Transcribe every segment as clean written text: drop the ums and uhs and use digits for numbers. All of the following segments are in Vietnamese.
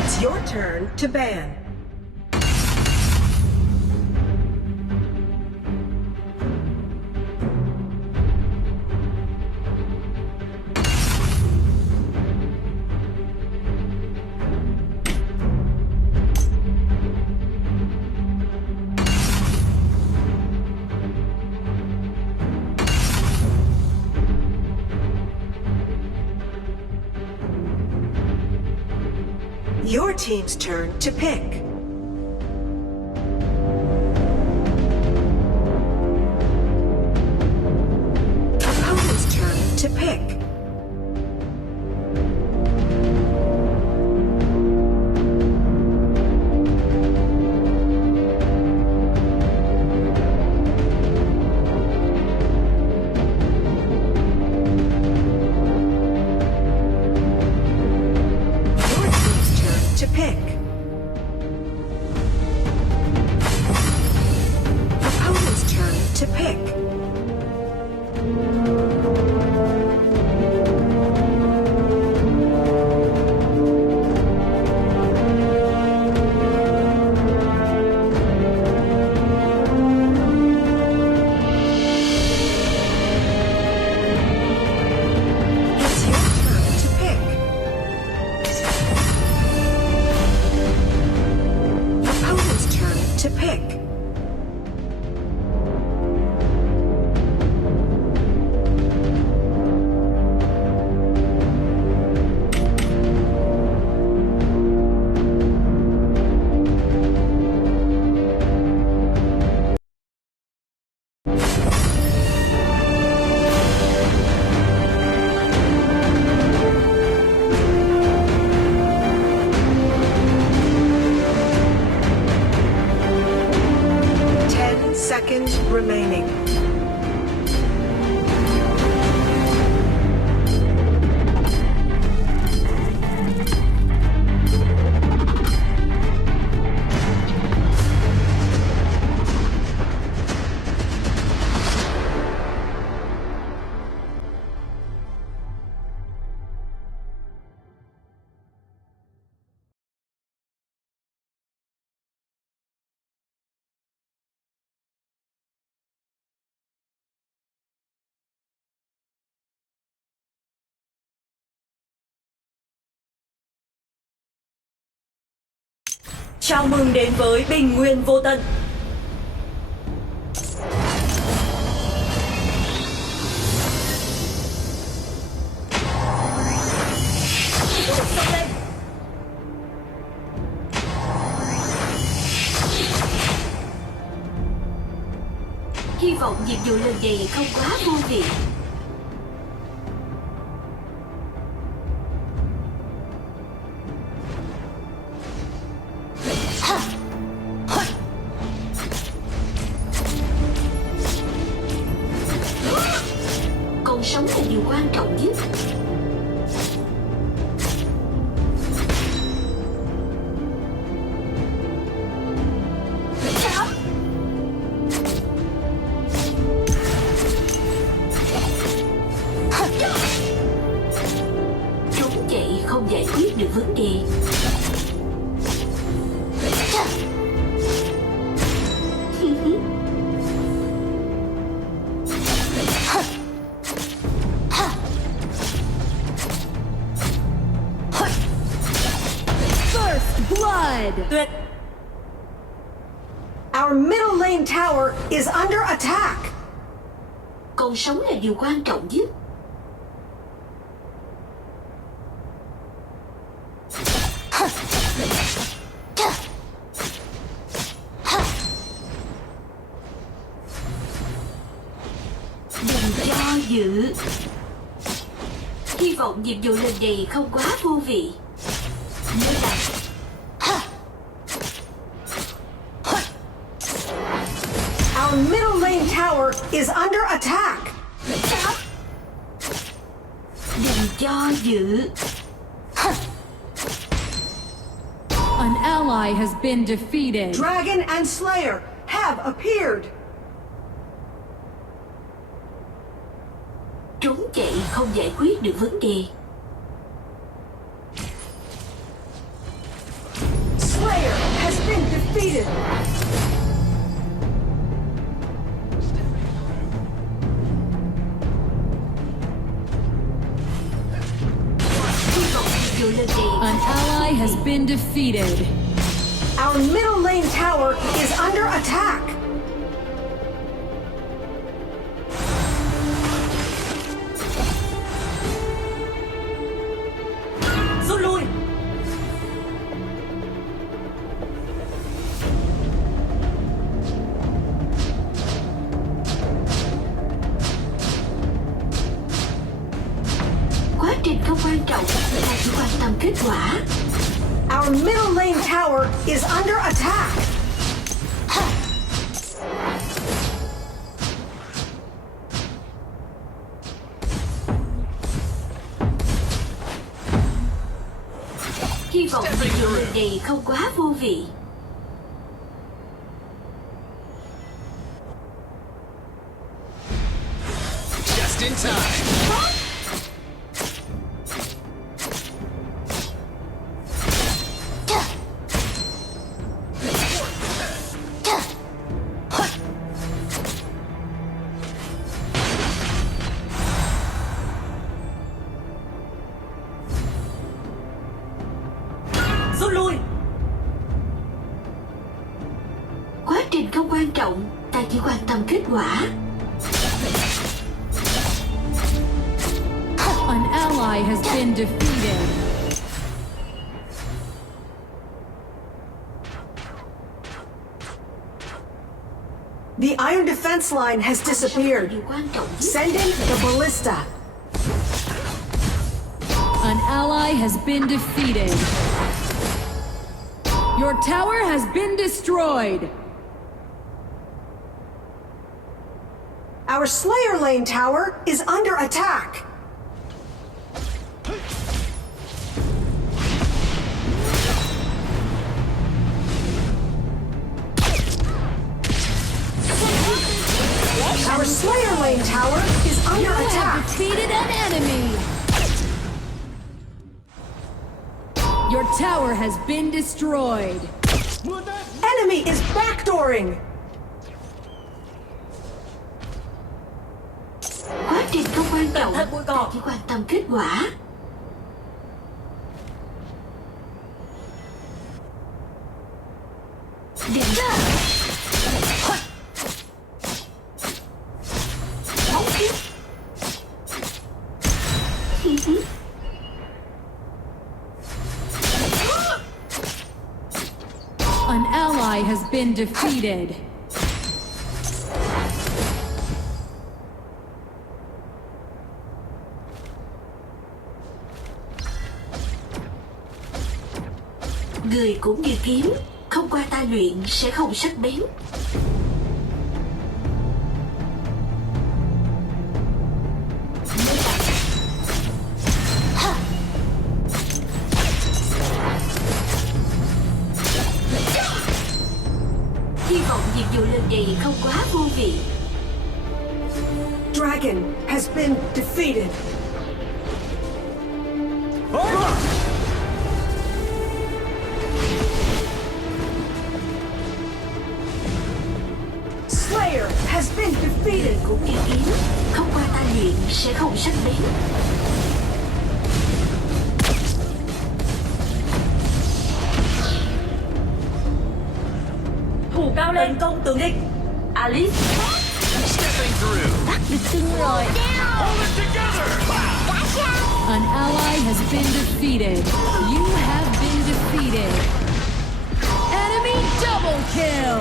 It's your turn to ban. Your team's turn to pick. Opponent's turn to pick. Remaining. Chào mừng đến với bình nguyên vô tận. Hy vọng nhiệm vụ lần này không quá vô vị. Còn sống là điều quan trọng nhất. Trốn chạy không giải quyết được vấn đề. Tuyệt. Our middle lane tower is under attack. Còn sống là điều quan trọng nhất. Đừng do dự. Hy vọng nhiệm vụ lần này không quá vô vị. Nhớ là Our middle lane tower is under attack. đừng do dự. An ally has been defeated. Dragon and Slayer have appeared. Trốn chạy không giải quyết được vấn đề. defeated. An ally has been defeated. Our middle lane tower is under attack. Rút lui. Quá trình không quan trọng, ta chỉ quan tâm kết quả. Our middle lane tower is under attack. Hy vọng việc dùng lần này không quá vô vị. Just in time. Rút lui. Quá trình không quan trọng, ta chỉ quan tâm kết quả. An ally has been defeated. The iron defense line has disappeared. Điều quan trọng nhất. Send in the ballista. An ally has been defeated. Your tower has been destroyed. Our Slayer lane tower is under attack. Our Slayer lane tower is under You have attack. defeated an enemy. Your tower has been destroyed. Enemy is backdooring. Quá trình không quan trọng, Cẩn thận bụi ta cỏ. chỉ quan tâm kết quả. Đừng An ally has been defeated. Người cũng như kiếm, không qua ta luyện sẽ không sắc bén. Hy vọng nhiệm vụ lần này không quá vô vị. Dragon has been defeated. Slayer has been defeated. Cũng như kiếm, không qua ta luyện sẽ không sắc bén. Thủ cao lên công tướng địch. Alice. Stepping through. Hold it together. An ally has been defeated. You have been defeated. Enemy double kill.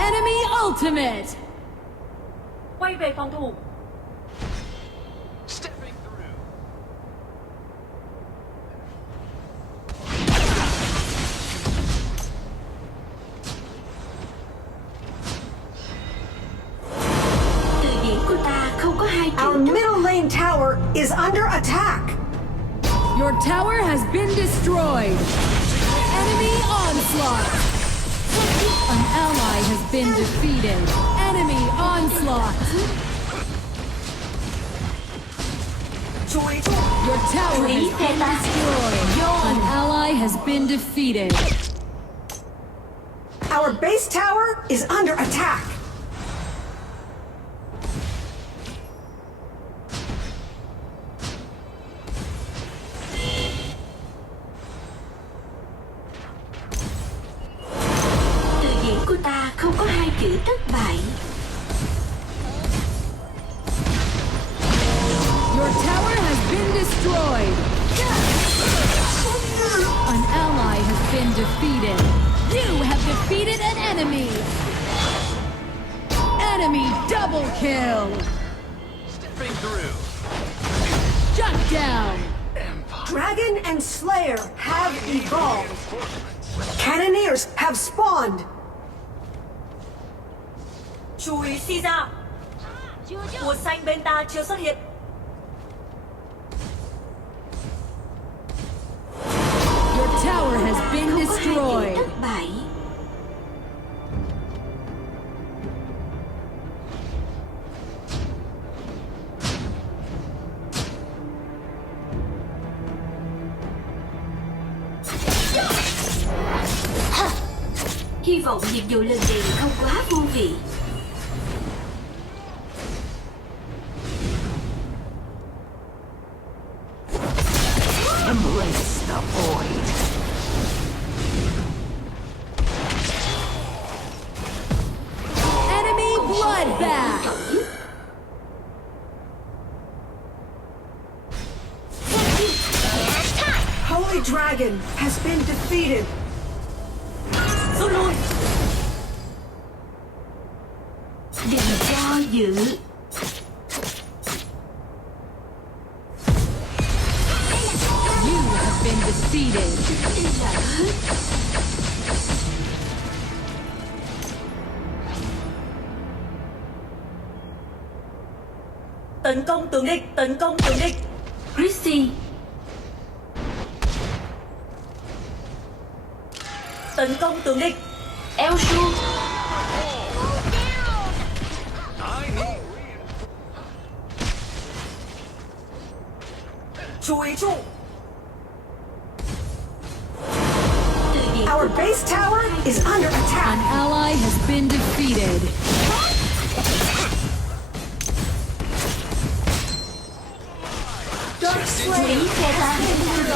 Enemy ultimate. Quay về phòng thủ. Stepping through. Từ điển của ta không có hai Our chữ. middle lane tower is under attack. Your tower has been destroyed. Enemy onslaught. An ally has been defeated. Enemy onslaught. Chú ý. Your tower has been destroyed. has been defeated. Our base tower is under attack. Từ điển của ta không có hai chữ thất bại. Your tower has been destroyed. An ally has been defeated. You have defeated an enemy. Enemy double kill. Stepping through. Shut down. Dragon and Slayer have evolved. Cannoneers have spawned. Chú ý si ra. Bùa xanh bên ta chưa xuất hiện. Your tower has been Không có hai chữ destroyed. thất bại. Hy vọng nhiệm vụ lần này không quá vô vị. Embrace the void. Enemy bloodbath. Holy Dragon has been defeated. Rút lui. Đừng do dự. You have been defeated. Tin là hết. Tấn công tướng địch. Tấn công tướng địch. Chrissy, Tấn công tướng địch. Elsu, I need Chú ý trụ. từ điển Our base tower is under An attack. ally has been defeated. Dark chú ý Slayer. phe ta.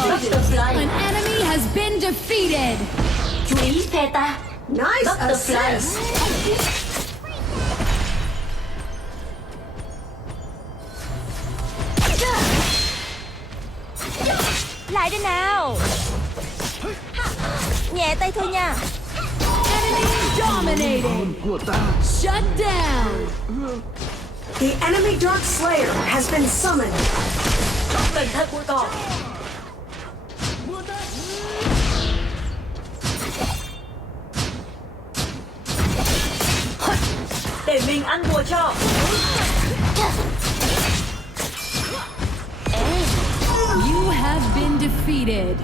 Butterfly, An enemy has been defeated. chú ý phe ta. Nice Butterfly. assist. Lại đây nào. Nhẹ tay thôi nha. Enemy dominated. Shut down. The enemy Dark Slayer has been summoned. Cẩn thận bụi cỏ. Để mình ăn bùa cho. You have been defeated.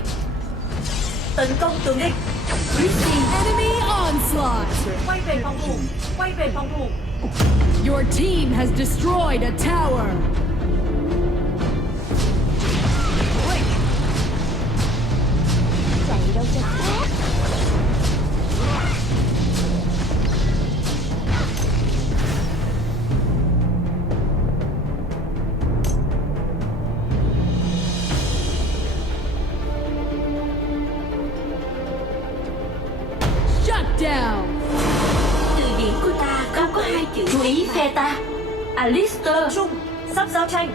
Tấn công tướng địch. Enemy onslaught. Quay về phòng thủ. Quay về phòng thủ. Your team has destroyed a tower. Chạy đâu cho thoát. Shut down. Từ điển của ta không có hai chữ. Chú ý phe ta. Alistair, Trung. Sắp giao tranh.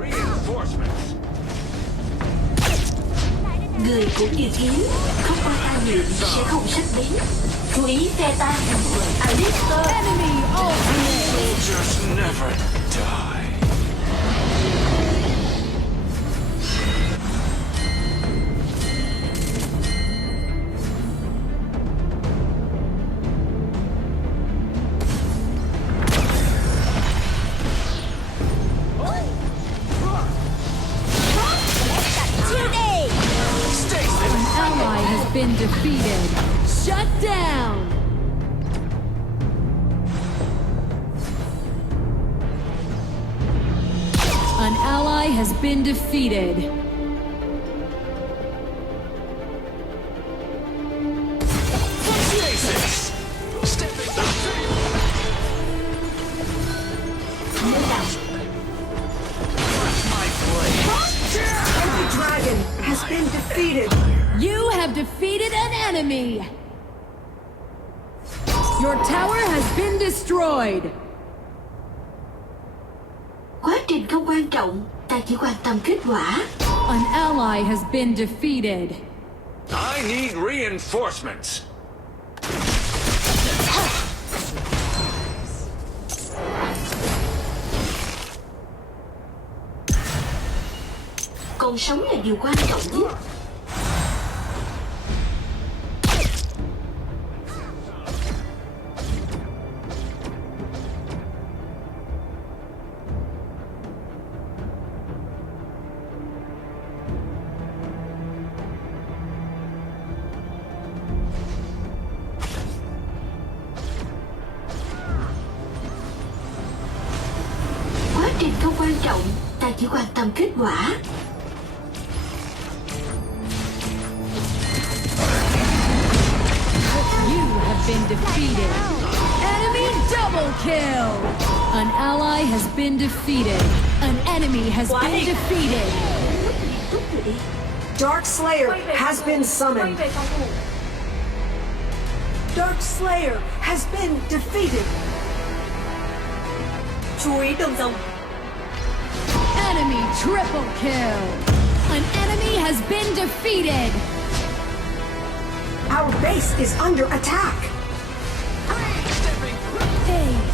reinforcements. người cũng như kiến, không qua ta nhượng sẽ không sắp đến. Chú ý phe ta. Alistair, Enemy ultimate. Just never die. Chiêu đi. Stay there. An ally has been defeated. Shut down. ally has been defeated. Stasis! Stepping through. My blade. The dragon has been defeated. You have defeated an enemy. Your tower has been destroyed. Quá trình không quan trọng, ta chỉ quan tâm kết quả. An ally has been defeated. I need reinforcements. Còn sống là điều quan trọng nhất. Quá trình không quan trọng, ta chỉ quan tâm kết quả. You have been defeated. Enemy double kill. An ally has been defeated. An enemy has been defeated. Dark Slayer has been quay summoned. về phòng thủ. Dark Slayer has been defeated. Chú ý đường rồng. Enemy triple kill. An enemy has been defeated. Our base is under attack. Stepping through. Ace.